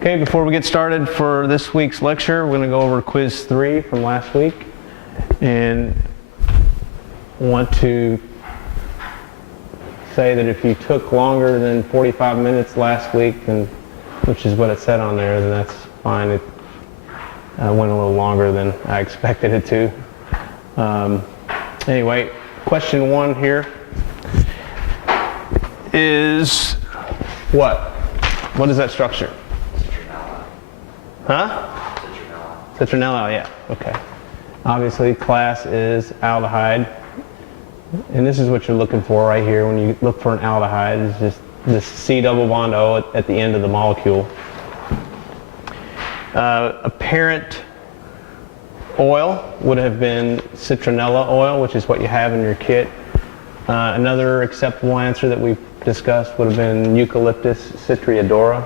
Okay, before we get started for this week's lecture, we're going to go over quiz 3 from last week, and want to say that if you took longer than 45 minutes last week, which is what it said on there, then that's fine. It went a little longer than I expected it to. Anyway, question 1 here is what? What is that structure? Huh? Citronella, yeah, okay. Obviously, class is aldehyde. And this is what you're looking for right here when you look for an aldehyde. It's just this C double bond O at the end of the molecule. A parent oil would have been citronella oil, which is what you have in your kit. Another acceptable answer that we've discussed would have been Eucalyptus citriodora.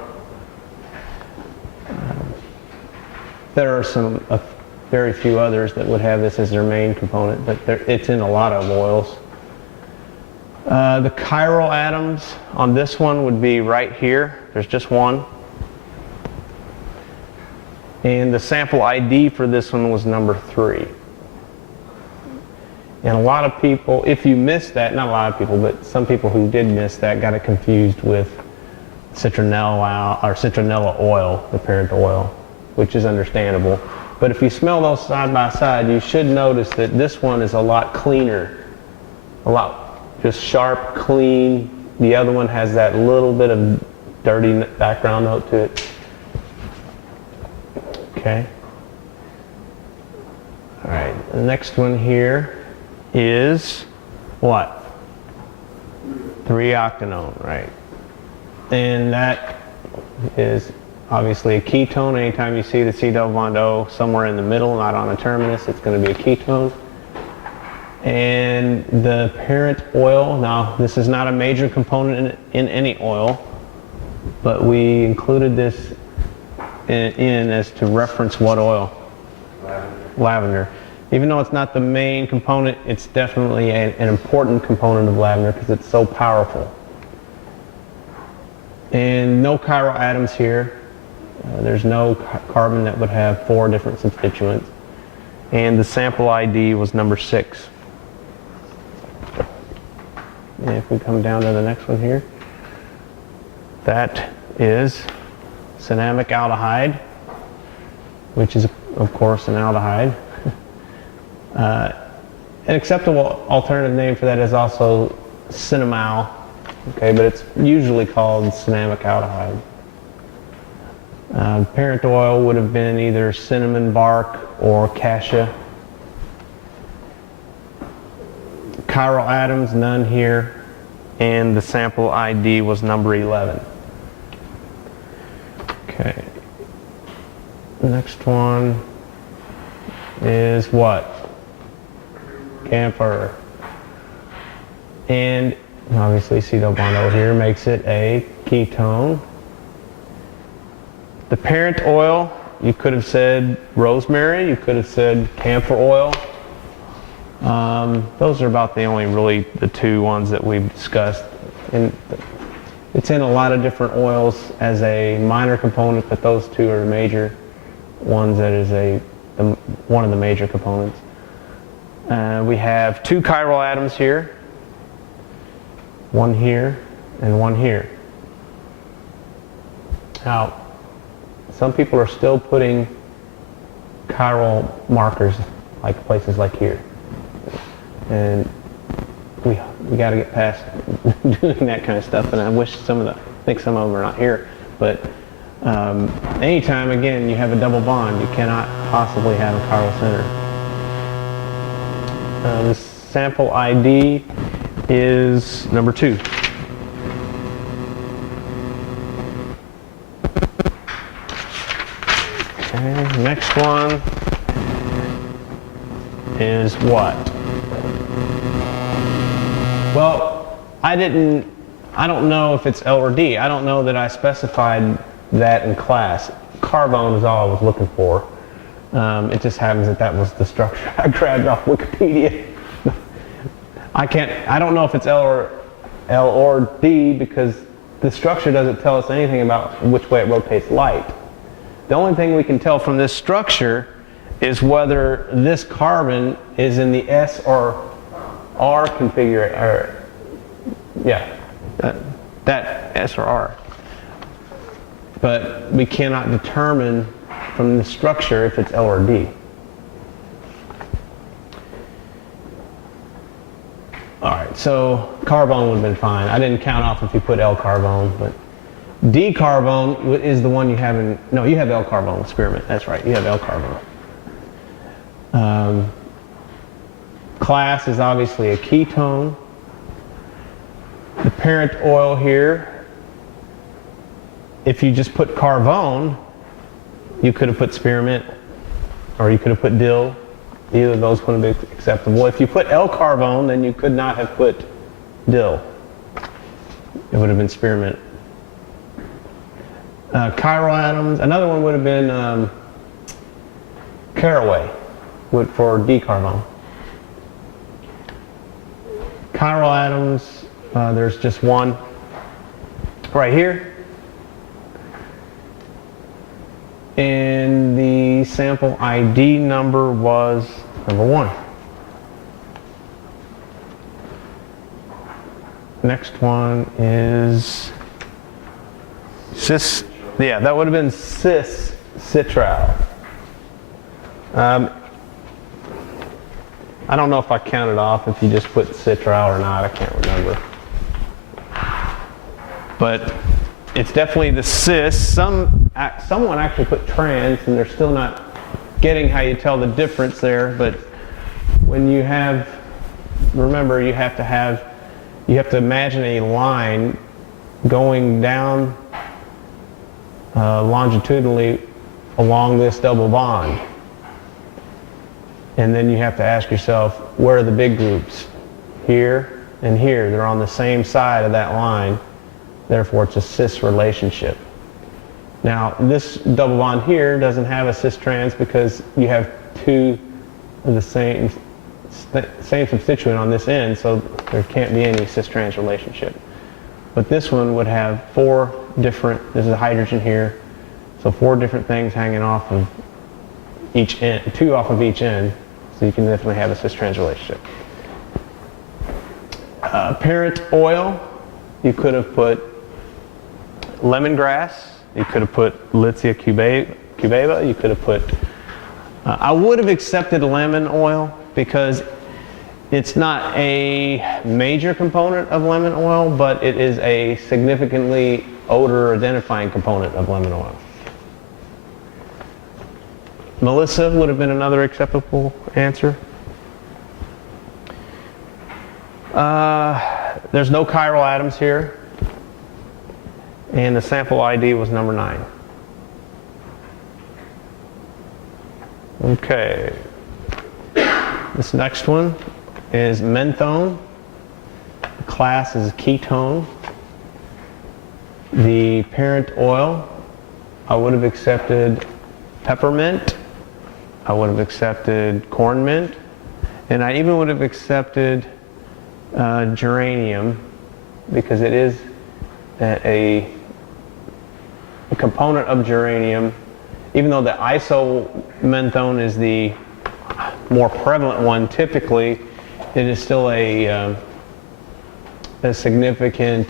There are very few others that would have this as their main component, but it's in a lot of oils. The chiral atoms on this one would be right here. There's just one. And the sample ID for this one was number 3. And a lot of people, if you missed that, not a lot of people, but some people who did miss that got it confused with citronella oil, the parent oil, which is understandable. But if you smell those side by side, you should notice that this one is a lot cleaner, a lot just sharp, clean. The other one has that little bit of dirty background note to it. Okay. All right, the next one here is what? 3-octanone, right? And that is obviously a ketone. Anytime you see the C double bond O somewhere in the middle, not on the terminus, it's going to be a ketone. And the parent oil, now this is not a major component in any oil, but we included this in as to reference what oil? Lavender. Even though it's not the main component, it's definitely an important component of lavender because it's so powerful. And no chiral atoms here. There's no carbon that would have 4 different substituents. And the sample ID was number 6. And if we come down to the next one here, that is cinnamic aldehyde, which is, of course, an aldehyde. An acceptable alternative name for that is also cinnamal, okay, but it's usually called cinnamic aldehyde. Parent oil would have been either cinnamon bark or cassia. Chiral atoms, none here, and the sample ID was number 11. Okay. Next one is what? Camphor. And obviously C double bond O here makes it a ketone. The parent oil, you could have said rosemary, you could have said camphor oil. Those are about the only really the 2 ones that we've discussed. And it's in a lot of different oils as a minor component, but those 2 are major ones. That is one of the major components. We have 2 chiral atoms here, one here and one here. Now, some people are still putting chiral markers like places like here, and we got to get past doing that kind of stuff. And I wish I think some of them are not here, but anytime again you have a double bond, you cannot possibly have a chiral center. The sample ID is number 2. Okay, next one is what? Well, I don't know if it's L or D. I don't know that I specified that in class. Carbone is all I was looking for. It just happens that was the structure I grabbed off Wikipedia. I don't know if it's L or D because the structure doesn't tell us anything about which way it rotates light. The only thing we can tell from this structure is whether this carbon is in the S or R configuration, or that S or R. But we cannot determine from the structure if it's L or D. Alright, so carbone would have been fine. I didn't count off if you put L carbone, but D carbone is the one you have in, no, you have L carbone spearmint, that's right, you have L carbone. Class is obviously a ketone. The parent oil here, if you just put carvone, you could have put spearmint, or you could have put dill. Either of those wouldn't be acceptable. If you put L-carbone, then you could not have put dill. It would have been spearmint. Chiral atoms, another one would have been caraway for D-carbone. Chiral atoms, there's just one right here. And the sample ID number was number 1. Next one is cis. Yeah, that would have been cis citral. I don't know if I counted off if you just put citral or not. I can't remember. But it's definitely the cis. Someone actually put trans, and they're still not getting how you tell the difference there. But when you have, remember, you have to imagine a line going down longitudinally along this double bond, and then you have to ask yourself, where are the big groups? Here and here. They're on the same side of that line. Therefore, it's a cis relationship. Now, this double bond here doesn't have a cis-trans because you have two of the same substituent on this end, so there can't be any cis-trans relationship. But this one would have 4 different, this is a hydrogen here, so 4 different things hanging off of each end, 2 off of each end, so you can definitely have a cis-trans relationship. Parent oil, you could have put lemongrass, you could have put Lycia cubeba, you could have put, I would have accepted lemon oil because it's not a major component of lemon oil, but it is a significantly odor identifying component of lemon oil. Melissa would have been another acceptable answer. There's no chiral atoms here, and the sample ID was number 9. Okay, this next one is menthone. The class is ketone. The parent oil, I would have accepted peppermint, I would have accepted corn mint, and I even would have accepted geranium, because it is a component of geranium. Even though the isomenthone is the more prevalent one typically, it is still a significant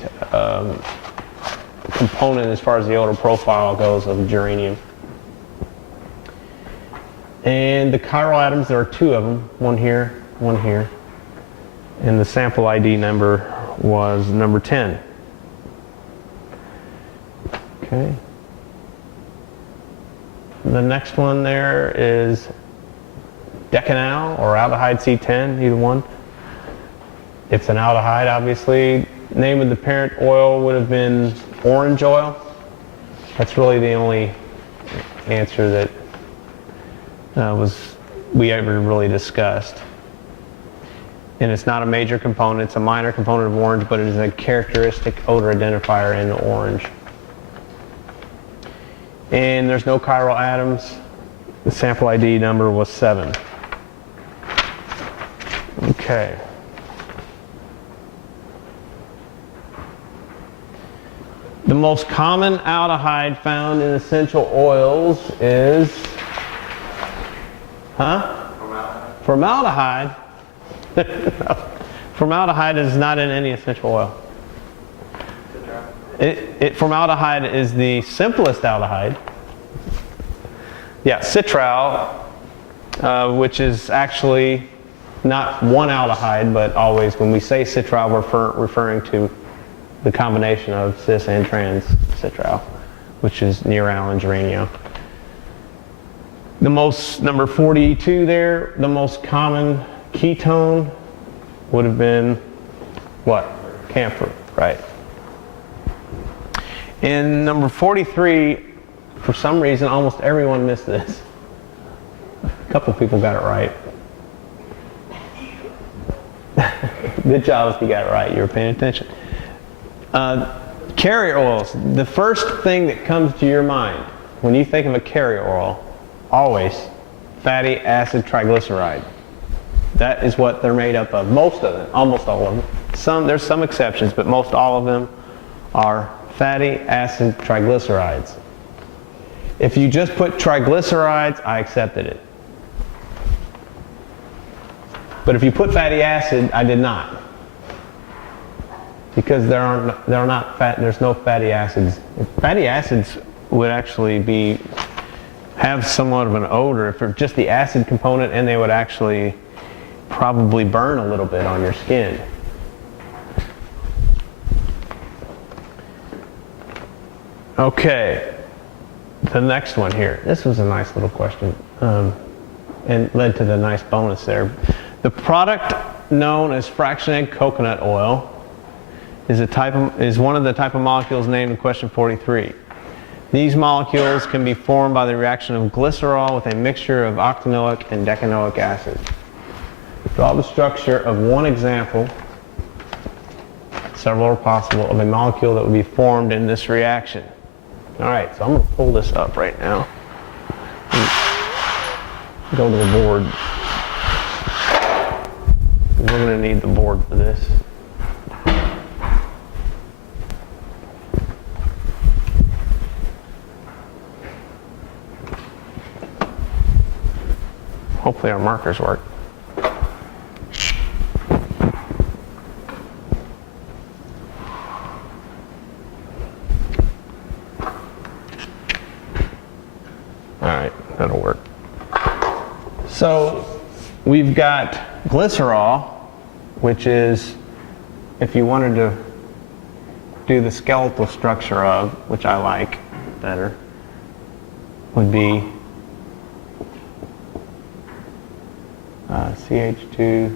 component as far as the odor profile goes of geranium. And the chiral atoms, there are 2 of them, one here, one here. And the sample ID number was number 10. Okay. The next one there is decanal or aldehyde C10, either one. It's an aldehyde, obviously. Name of the parent oil would have been orange oil. That's really the only answer that we ever really discussed. And it's not a major component, it's a minor component of orange, but it is a characteristic odor identifier in orange. And there's no chiral atoms. The sample ID number was 7. Okay. The most common aldehyde found in essential oils is, formaldehyde. Formaldehyde is not in any essential oil. Formaldehyde is the simplest aldehyde. Yeah, citral, which is actually not one aldehyde, but always when we say citral, we're referring to the combination of cis and trans citral, which is nearal and geranio. The most, number 42 there, the most common ketone would have been what? Camphor, right? And number 43, for some reason, almost everyone missed this. A couple people got it right. Good job if you got it right. You were paying attention. Carrier oils. The first thing that comes to your mind when you think of a carrier oil, always fatty acid triglyceride. That is what they're made up of. Most of them, almost all of them. There's some exceptions, but most all of them are fatty acid triglycerides. If you just put triglycerides, I accepted it. But if you put fatty acid, I did not. Because there's no fatty acids. Fatty acids would actually have somewhat of an odor if they're just the acid component, and they would actually probably burn a little bit on your skin. Okay, the next one here. This was a nice little question, and led to the nice bonus there. The product known as fractionated coconut oil is one of the type of molecules named in question 43. These molecules can be formed by the reaction of glycerol with a mixture of octanoic and decanoic acid. Draw the structure of one example, several are possible, of a molecule that would be formed in this reaction. All right, so I'm going to pull this up right now. Go to the board. We're going to need the board for this. Hopefully our markers work. Alright, that'll work. So we've got glycerol, which is, if you wanted to do the skeletal structure of, which I like better, would be CH2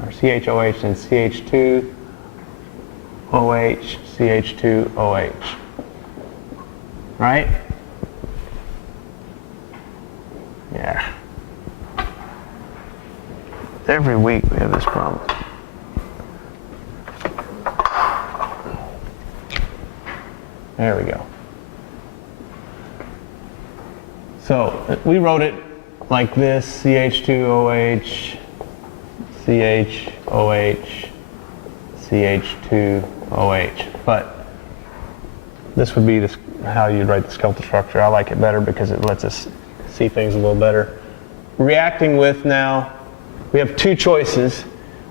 or CHOH and CH2 OH, CH2 OH. Right? Yeah. Every week we have this problem. There we go. So we wrote it like this: CH2OH, CHOH, CH2OH. But this would be how you'd write the skeletal structure. I like it better because it lets us see things a little better. Reacting with now, we have two choices.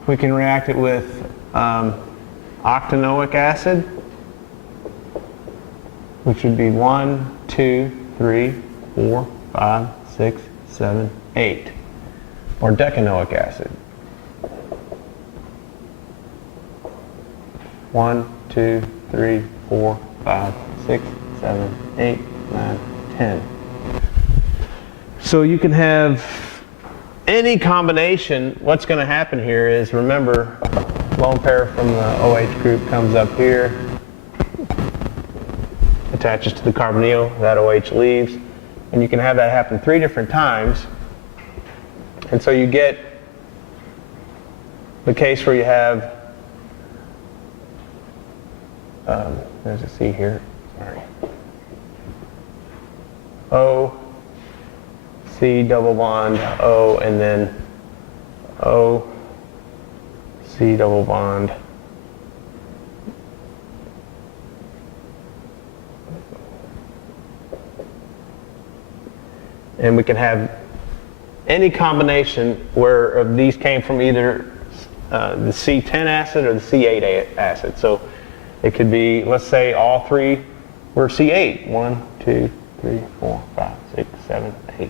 We can react it with octanoic acid, which would be 1, 2, 3, 4, 5, 6, 7, 8, or decanoic acid. 1, 2, 3, 4, 5, 6, 7, 8, 9, 10. So you can have any combination. What's going to happen here is, remember, lone pair from the OH group comes up here, attaches to the carbonyl, that OH leaves, and you can have that happen 3 different times. And so you get the case where you have, there's a C here, sorry, O, C double bond, O, and then O, C double bond, And we can have any combination where these came from either the C10 acid or the C8 acid. So it could be, let's say all three were C8. 1, 2, 3, 4, 5, 6, 7, 8.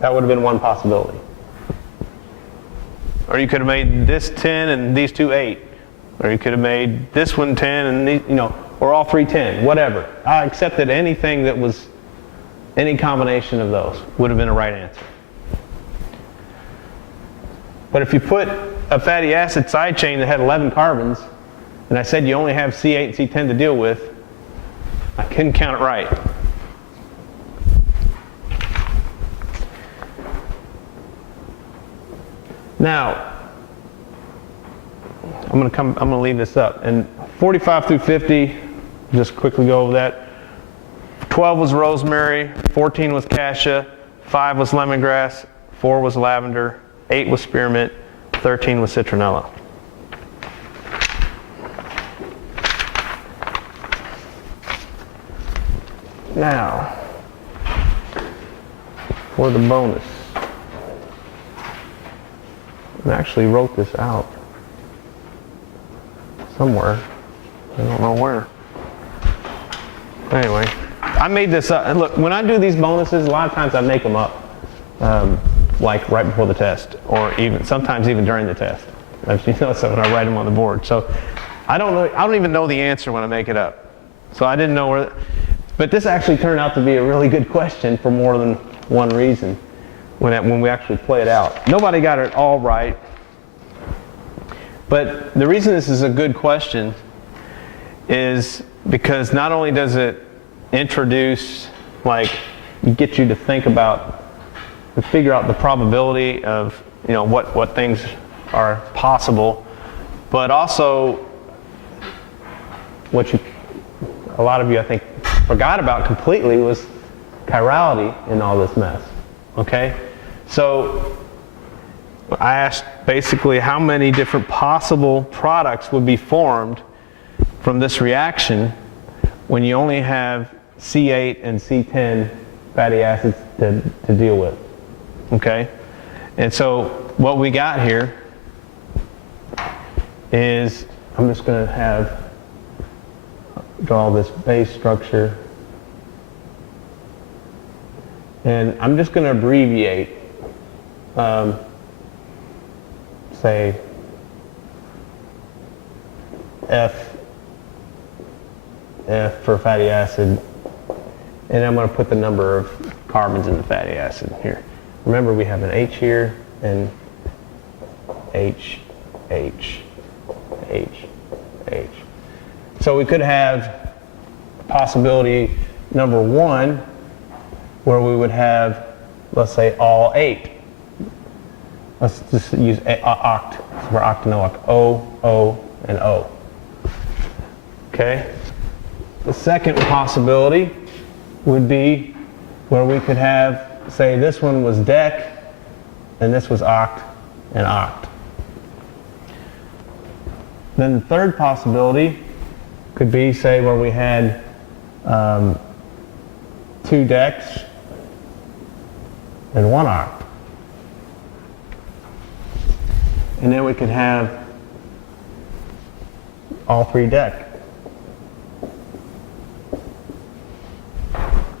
That would have been one possibility. Or you could have made this 10 and these two 8. Or you could have made this one 10 and these, or all three 10, whatever. I accepted anything that was any combination of those would have been a right answer. But if you put a fatty acid side chain that had 11 carbons, and I said you only have C8 and C10 to deal with, I couldn't count it right. Now, I'm going to leave this up. And 45 through 50, just quickly go over that. 12 was rosemary, 14 was cassia, 5 was lemongrass, 4 was lavender, 8 was spearmint, 13 was citronella. Now, for the bonus. I actually wrote this out somewhere. I don't know where. Anyway, I made this up. And look, when I do these bonuses, a lot of times I make them up, like right before the test, or even sometimes even during the test. If you notice that when I write them on the board. So I don't know. I don't even know the answer when I make it up. So I didn't know where. But this actually turned out to be a really good question for more than one reason. When we actually play it out. Nobody got it all right. But the reason this is a good question is because not only does it introduce, get you to think about, to figure out the probability of, what things are possible, but also a lot of you I think forgot about completely was chirality in all this mess. Okay? So I asked basically how many different possible products would be formed from this reaction when you only have C8 and C10 fatty acids to deal with. Okay? And so what we got here is, I'm just going to draw this base structure. And I'm just going to abbreviate, say, F for fatty acid, and I'm going to put the number of carbons in the fatty acid here. Remember, we have an H here, and H, H, H, H. So we could have possibility number 1, where we would have, let's say, all 8. Let's just use oct for octanoic, O, O, and O. Okay? The second possibility would be where we could have, say, this one was dec, and this was oct and oct. Then the third possibility could be, say, where we had 2 decs and 1 oct. And then we could have all 3 dec.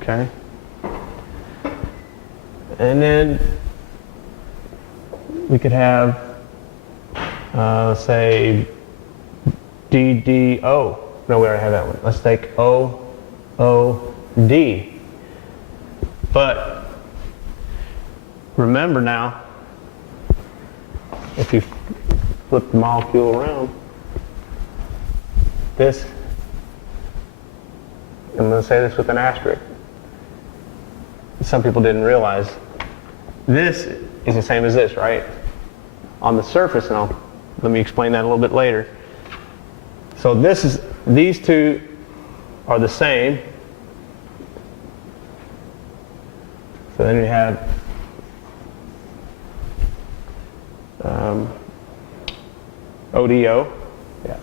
Okay? And then we could have, say, DDO. No, we already have that one. Let's take O, O, D. But remember now, if you flip the molecule around, this, I'm going to say this with an asterisk. Some people didn't realize this is the same as this, right? On the surface, and let me explain that a little bit later. So these two are the same. So then you have ODO. Yeah.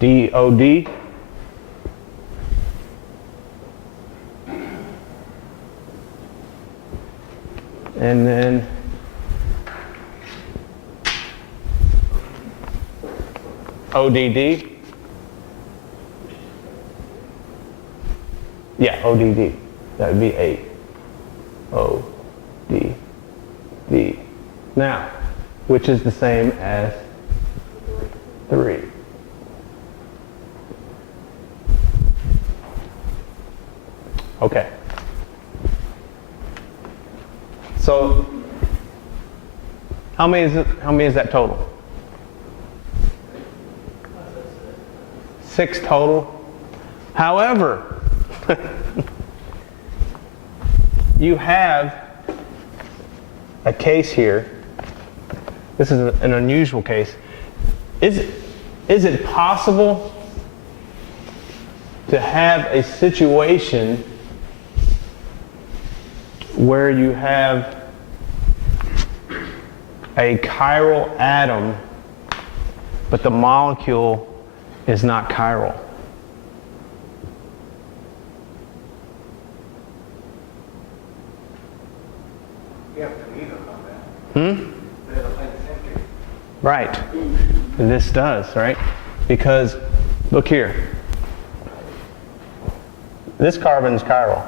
DOD. And then ODD. Yeah, ODD. That would be 8. ODD. Now, which is the same as 3. Okay. So, how many is that total? 6 total. However, you have a case here. This is an unusual case. Is it possible to have a situation where you have a chiral atom, but the molecule is not chiral? You have to leave them on that. They'll play the same game. Right. And this does, right? Because, look here. This carbon is chiral.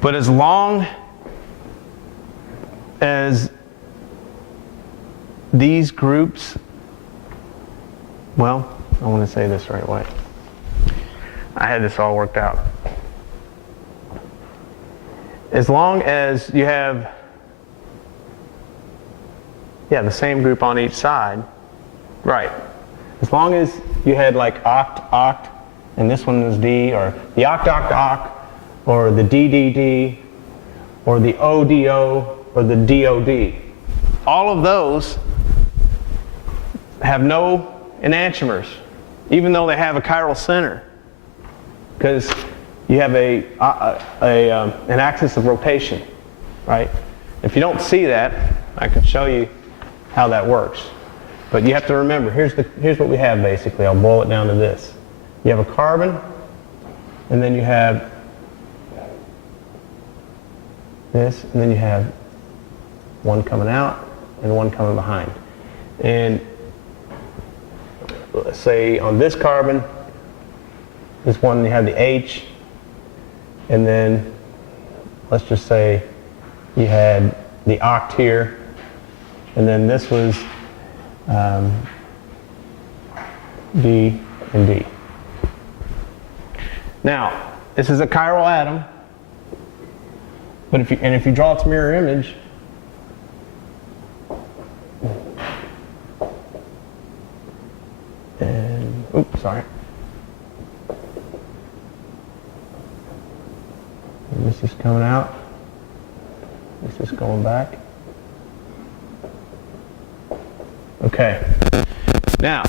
But as long as these groups, well, I want to say this the right way. I had this all worked out. As long as you have, the same group on each side, right. As long as you had like oct, and this one is D, or the oct, or the DDD, or the ODO, or the DOD. All of those have no enantiomers, even though they have a chiral center, because you have an axis of rotation, right? If you don't see that, I can show you how that works. But you have to remember, here's what we have basically. I'll boil it down to this. You have a carbon, and then you have this, and then you have one coming out and one coming behind. And let's say on this carbon, this one you have the H, and then let's just say you had the oct here, and then this was D and D. Now, this is a chiral atom, but if you draw its mirror image, and oops, sorry. And this is coming out. This is going back. Okay. Now,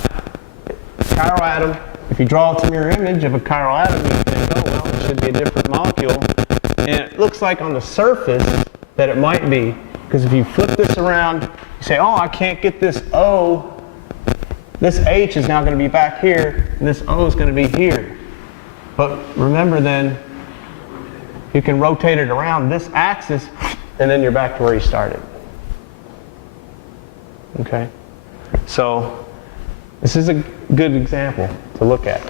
chiral atom, if you draw its mirror image of a chiral atom, you think, oh, well, it should be a different molecule. And it looks like on the surface that it might be, because if you flip this around, you say, oh, I can't get this O. This H is now going to be back here, and this O is going to be here. But remember then, you can rotate it around this axis, and then you're back to where you started. Okay? So, this is a good example to look at.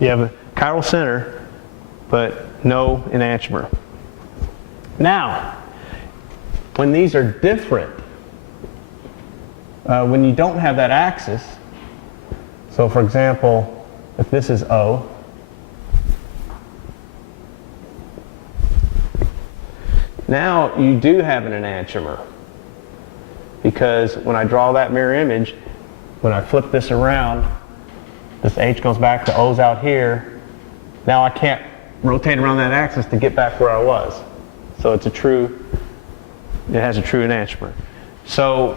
You have a chiral center, but no enantiomer. Now, when these are different, when you don't have that axis, so for example, if this is O, now you do have an enantiomer, because when I draw that mirror image, when I flip this around, this H goes back, the O's out here. Now I can't rotate around that axis to get back where I was. So it has a true enantiomer. So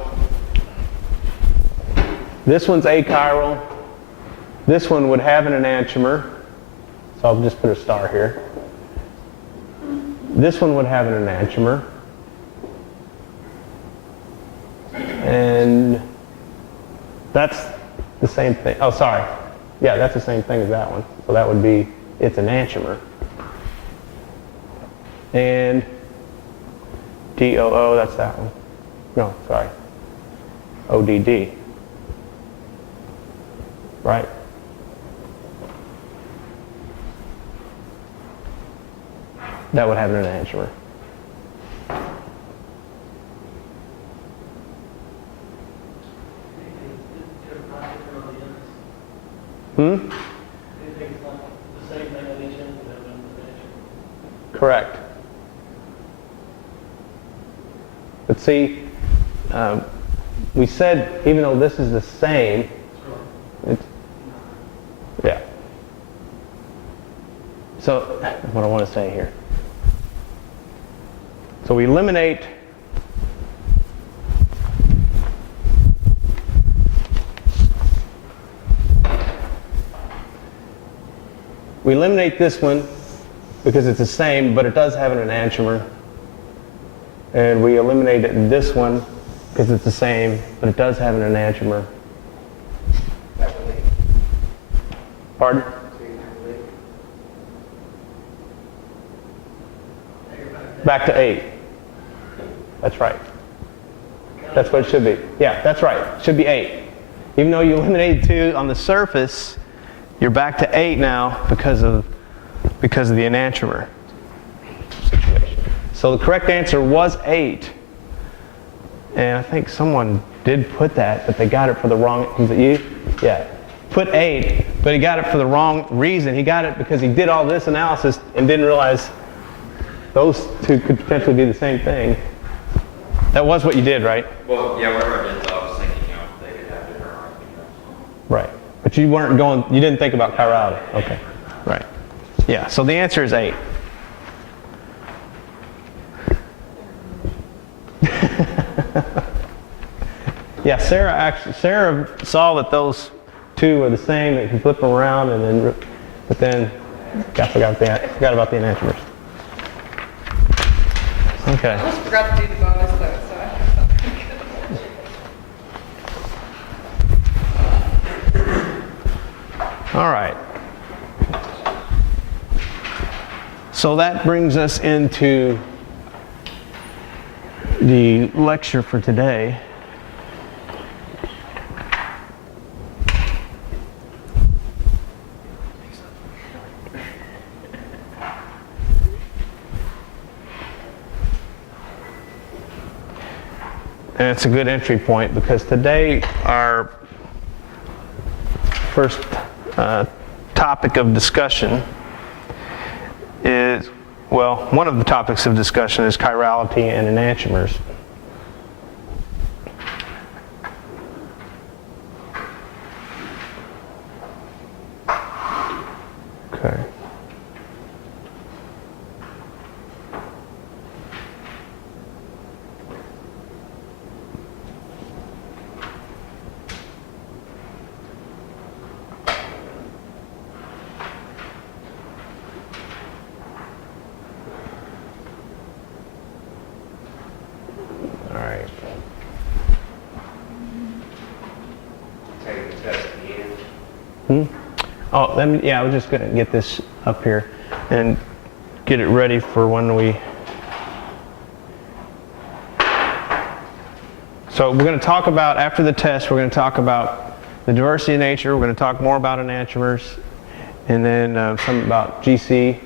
this one's achiral. This one would have an enantiomer. So I'll just put a star here. This one would have an enantiomer. And that's the same thing. Oh, sorry. Yeah, that's the same thing as that one. So that would be, it's an enantiomer. And DOO, that's that one. No, sorry. ODD. Right? That would have an enantiomer. Hmm? Correct. But see, we said even though this is the same, it's, yeah. So what I want to say here. So we eliminate this one because it's the same, but it does have an enantiomer. And we eliminated this one because it's the same, but it does have an enantiomer. Pardon? Back to 8. That's right. That's what it should be. Yeah, that's right. It should be 8. Even though you eliminated 2 on the surface, you're back to 8 now because of the enantiomer situation. So the correct answer was 8. And I think someone did put that, but they got it for the wrong. Was it you? Yeah. Put 8, but he got it for the wrong reason. He got it because he did all this analysis and didn't realize those 2 could potentially be the same thing. That was what you did, right? Well, yeah, whatever I did, though, I was thinking, they could have different arguments. Right. But you weren't going, you didn't think about chirality. Okay. Right. Yeah, so the answer is 8. Yeah, Sarah saw that those 2 were the same, that you can flip them around, and then, but then forgot about the enantiomers. Okay. I almost forgot to do the bonus though, so I have something good. All right. So that brings us into the lecture for today. And it's a good entry point because today our first topic of discussion is, well, one of the topics of discussion is chirality and enantiomers. Okay. Oh, I was just going to get this up here and get it ready for when we... So we're going to talk about, after the test, we're going to talk about the diversity of nature, we're going to talk more about enantiomers, and then some about GC,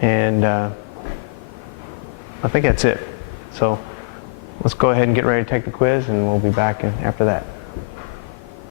and I think that's it. So let's go ahead and get ready to take the quiz, and we'll be back after that.